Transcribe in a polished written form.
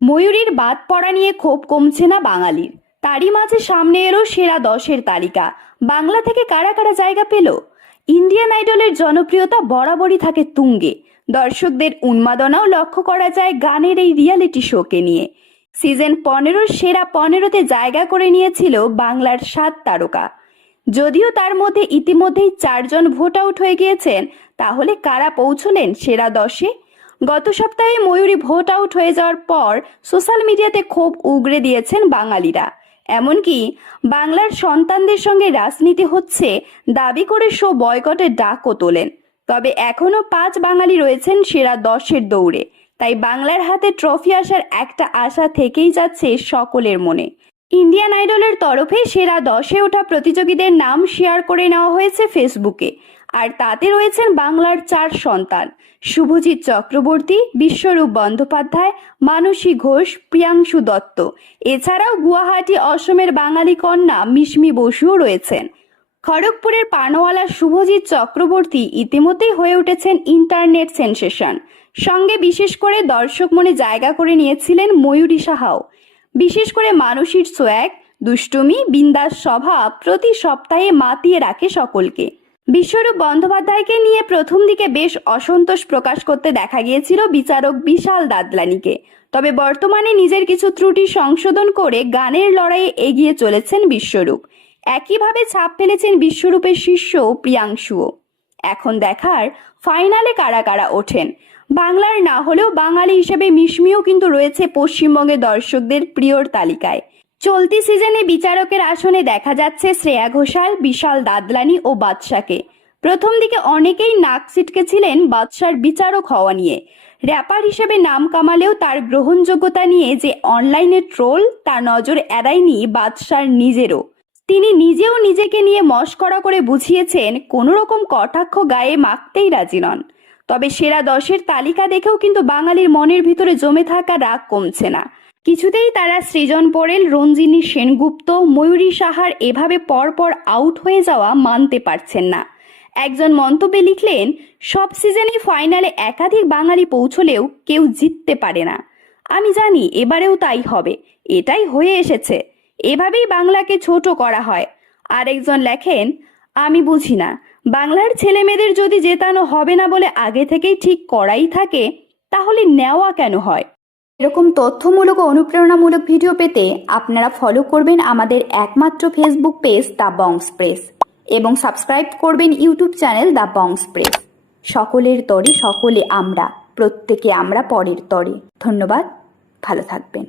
ময়ূরীর বাদ পড়া নিয়ে ক্ষোভ কমছে না বাঙালির। তারই মাঝে সামনে এলো সেরা 10-এর তালিকা। বাংলা থেকে কারা কারা জায়গা পেল? ইন্ডিয়ান আইডলের জনপ্রিয়তা বরাবরই থাকে তুঙ্গে। দর্শকদের উন্মাদনাও লক্ষ্য করা যায় গানের এই রিয়ালিটি শোকে নিয়ে। সিজন 15 সেরা 15-তে জায়গা করে নিয়েছিল বাংলার 7 তারকা। যদিও তার মধ্যে ইতিমধ্যেই 4 জন ভোট আউট হয়ে গিয়েছেন, তাহলে কারা পৌঁছলেন সেরা 10-এ? গত সপ্তাহে ময়ূরী ভোট আউট হয়ে যাওয়ার পর সোশ্যাল মিডিয়াতে ক্ষোভ উগরে দিয়েছেন বাঙালিরা। এমনকি বাংলার সন্তানদের সঙ্গে রাজনীতি হচ্ছে দাবি করে শো বয়কটের ডাকও তোলেন। তবে এখনো 5 বাঙালি রয়েছেন সেরা 10-এর দৌড়ে। তাই বাংলার হাতে ট্রফি আসার একটা আশা থেকেই যাচ্ছে সকলের মনে। ইন্ডিয়ান আইডলের তরফে সেরা 10-এ ওঠা প্রতিযোগীদের নাম শেয়ার করে নেওয়া হয়েছে ফেসবুকে। আর তাতে রয়েছেন বাংলার 4 সন্তান: শুভজিৎ চক্রবর্তী, বিশ্বরূপ বন্দ্যোপাধ্যায়, মানসী ঘোষ, প্রিয়াংশু দত্ত। এছাড়াও গুয়াহাটি অসমের বাঙালি কন্যা মিশমি বসুও রয়েছেন। খড়গপুরের পানওয়ালা শুভজিৎ চক্রবর্তী ইতিমধ্যেই হয়ে উঠেছেন ইন্টারনেট সেন্সেশন। সঙ্গে বিশেষ করে দর্শক মনে জায়গা করে নিয়েছিলেন ময়ূরী সাহাও। বিশেষ করে মানসীর সোয়াগ, দুষ্টুমি, বিন্দাস স্বভাব প্রতি সপ্তাহে মাতিয়ে রাখে সকলকে। বিশ্বরূপ বন্দ্যোপাধ্যায়কে নিয়ে প্রথম দিকে বেশ অসন্তোষ প্রকাশ করতে দেখা গিয়েছিল বিচারক বিশাল দাদলানিকে। তবে বর্তমানে নিজের কিছু ত্রুটি সংশোধন করে গানের লড়াইয়ে এগিয়ে চলেছেন বিশ্বরূপ। একইভাবে ছাপ ফেলেছেন বিশ্বরূপের শিষ্য প্রিয়াংশুও। এখন দেখার ফাইনালে কারা কারা ওঠেন। বাংলার না হলেও বাঙালি হিসেবে মিশমিও কিন্তু রয়েছে পশ্চিমবঙ্গের দর্শকদের প্রিয়র তালিকায়। চলতি সিজনে বিচারকের আসনে দেখা যাচ্ছে শ্রেয়া ঘোষাল, বিশাল দাদলানি ও বাদশাকে। প্রথম দিকে অনেকেই নাক ছিটকেছিলেন বাদশার বিচারক হওয়া নিয়ে। র্যাপার হিসেবে নাম কামালেও তার গ্রহণযোগ্যতা নিয়ে যে অনলাইনে ট্রোল, তার নজর এড়ায়নি বাদশার নিজেরও। তিনি নিজেও নিজেকে নিয়ে মশকরা করে বুঝিয়েছেন কোনো রকম কটাক্ষ গায়ে মাখতেই রাজি নন। তবে সেরা 10-এর তালিকা দেখেও কিন্তু বাঙালির মনের ভিতরে জমে থাকা রাগ কমছে না। কিছুতেই তারা সৃজন পোরেল, রঞ্জিনী সেনগুপ্ত, ময়ূরী সাহার এভাবে পরপর আউট হয়ে যাওয়া মানতে পারছেন না। একজন মন্তব্যে লিখলেন, সব সিজনে ফাইনালে একাধিক বাঙালি পৌঁছলেও কেউ জিততে পারে না। আমি জানি এবারেও তাই হবে, এটাই হয়ে এসেছে, এভাবেই বাংলাকে ছোট করা হয়। আরেকজন লেখেন, আমি বুঝি না, বাংলার ছেলে মেয়েদের যদি জেতানো হবে না বলে আগে থেকেই ঠিক করাই থাকে, তাহলে নেওয়া কেন হয়? এরকম তথ্যমূলক ও অনুপ্রেরণামূলক ভিডিও পেতে আপনারা ফলো করবেন আমাদের একমাত্র ফেসবুক পেজ দ্য বংস প্রেস এবং সাবস্ক্রাইব করবেন ইউটিউব চ্যানেল দ্য বংস প্রেস। সকলের তরে সকলে আমরা, প্রত্যেকে আমরা পরের তরে। ধন্যবাদ, ভালো থাকবেন।